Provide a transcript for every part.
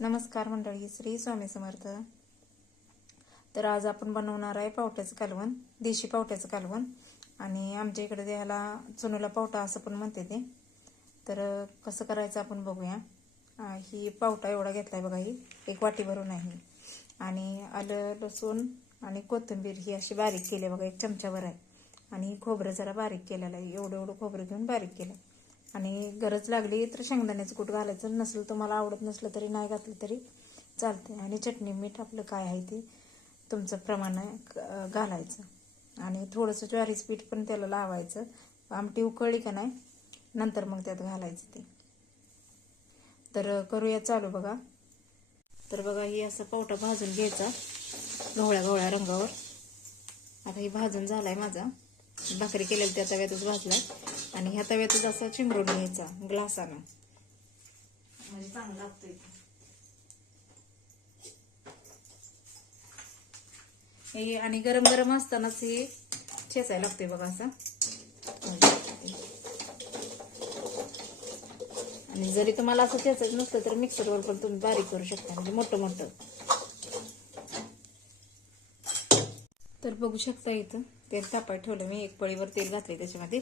नमस्कार मंडळी, श्री स्वामी समर्थ. तर आज आपण बनवणार आहे पावट्याचं कालवण, देशी पावट्याचं कालवण. आणि आमच्या इकडे त्याला चुनूला पावटा असं पण म्हणते ते. तर कसं करायचं आपण बघूया. ही पावटा एवढा घेतलाय बघा, ही एक वाटी भरून आहे. आणि आलं, लसूण आणि कोथिंबीर ही अशी बारीक केली बघा, एक चमचाभर आहे. आणि खोबरं जरा बारीक केलेलं आहे, एवढं एवढं खोबरं घेऊन बारीक केलं. आणि गरज लागली तर शेंगदाण्याचं कूट घालायचं, नसेल तुम्हाला आवडत नसलं तरी नाही घातलं तरी चालते. आणि चटणी मीठ आपलं काय आहे ते तुमचं प्रमाण घालायचं. आणि थोडंसं ज्वारीचं पीठ पण त्याला लावायचं. आमटी उकळली का नाही नंतर मग त्यात घालायचं ते. तर करूया चालू बघा. तर बघा, ही असं पावटा भाजून घ्यायचा गवळ्या गवळ्या रंगावर. आता ही भाजून झालाय माझा, भाकरी केलेली त्या तव्यातच भाजलाय. आणि ह्या तव्यातच असं चिंबरून घ्यायचा ग्लासानं, म्हणजे चांगलं लागतोय. हे आणि गरम गरम असतानाच हे चेचायला लागतोय बघा असं. आणि जरी तुम्हाला असं चेचायचं नसतं तर मिक्सरवर पण तुम्ही बारीक करू शकता, म्हणजे मोठं मोठं. तर बघू शकता, इथं तेल तापाय ठेवलं मी, एक पळीवर तेल घातले त्याच्यामध्ये.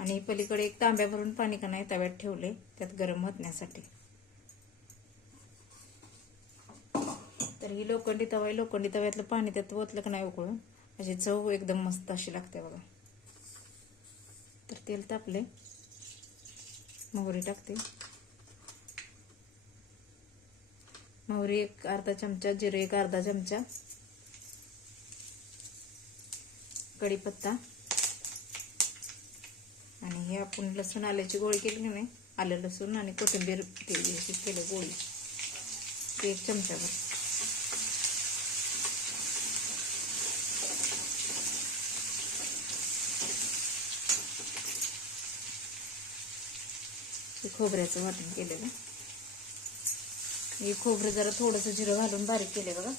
आणि पलीकडे एक तांब्या भरून पाणी का नाही तव्यात ठेवले, त्यात गरम होण्यासाठी. तर ही लोखंडी तवा आहे, लोखंडी तव्यातलं पाणी त्यात ओतलं का नाही उकळून, अशी चव एकदम मस्त अशी लागते बघा. तर तेल तापले, मोहरी टाकते. मोहरी एक अर्धा चमचा, जिरे एक अर्धा चमचा, कढीपत्ता. आणि हे आपण लसूण आल्याची गोळी केली की नाही, आलं लसूण आणि कोथिंबीर केलं गोळी, ते एक चमचाभर. हे खोबऱ्याचं वाटण केलेलं. हे खोबरं जरा थोडंसं जिरं घालून बारीक केले बघा.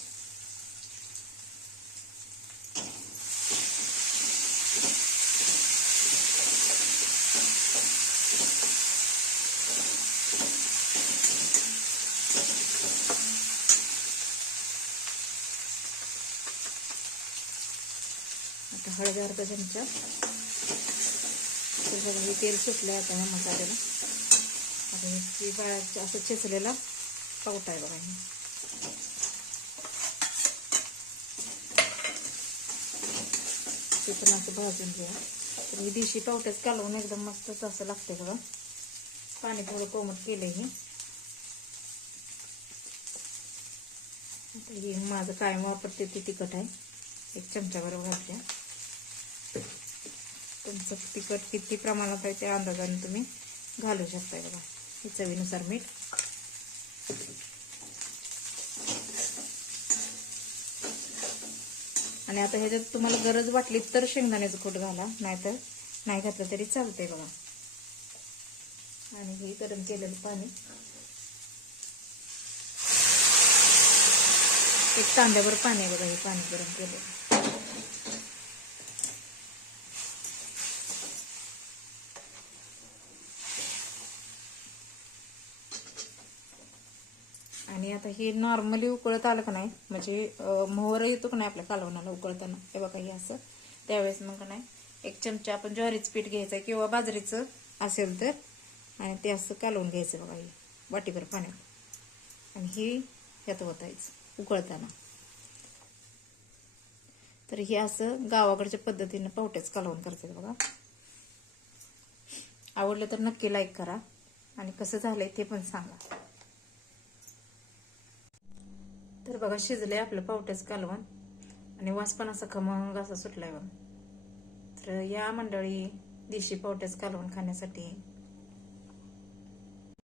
आता हळद अर्धा चमचा. तर बघा, हे तेल सुटलं आता ह्या मसाल्याला. आता हे बाळाचं असं चेचलेला पावटा आहे बघा. ते पण असं भाजून घ्या. तर ही देशी पावट्याच कालवून एकदम मस्तच असं लागते बघा. पाणी थोडं कोमट केलंय हे. आता हे माझं कायम वापरते ते तिखट आहे, एक चमचाभर घालते. तुमचं तिखट किती प्रमाणात आहे त्या अंदाजाने तुम्ही घालू शकताय बघा. चवीनुसार मीठ. आणि आता ह्याच्यात तुम्हाला गरज वाटली तर शेंगदाण्याचं कूट घाला, नाहीतर नाही घातलं तरी चालतंय बघा. आणि हे गरम केलेलं पाणी एक तांब्याभर पाणी आहे बघा. हे पाणी गरम केलेलं. आणि आता हे नॉर्मली उकळत आलं का नाही, म्हणजे मोहर येतो का नाही आपल्या कालवणाला उकळताना, हे बघा हे असं. त्यावेळेस मग का नाही एक चमचा आपण ज्वारीचं पीठ घ्यायचं किंवा बाजरीचं असेल तर, आणि ते असं कालवून घ्यायचं बघा, हे वाटीभर पाण्यात. आणि हे ह्यात ओतायचं उकळताना. तर हे असं गावाकडच्या पद्धतीनं पावट्याचं कालवण करतात बघा. आवडलं तर नक्की लाईक करा आणि कसं झालंय ते पण सांगा. तर बघा, शिजलंय आपलं पावट्याचं कालवण आणि वास पण असा खमंग असा सुटलाय बघा. तर या मंडळी, देशी पावट्याचं कालवण खाण्यासाठी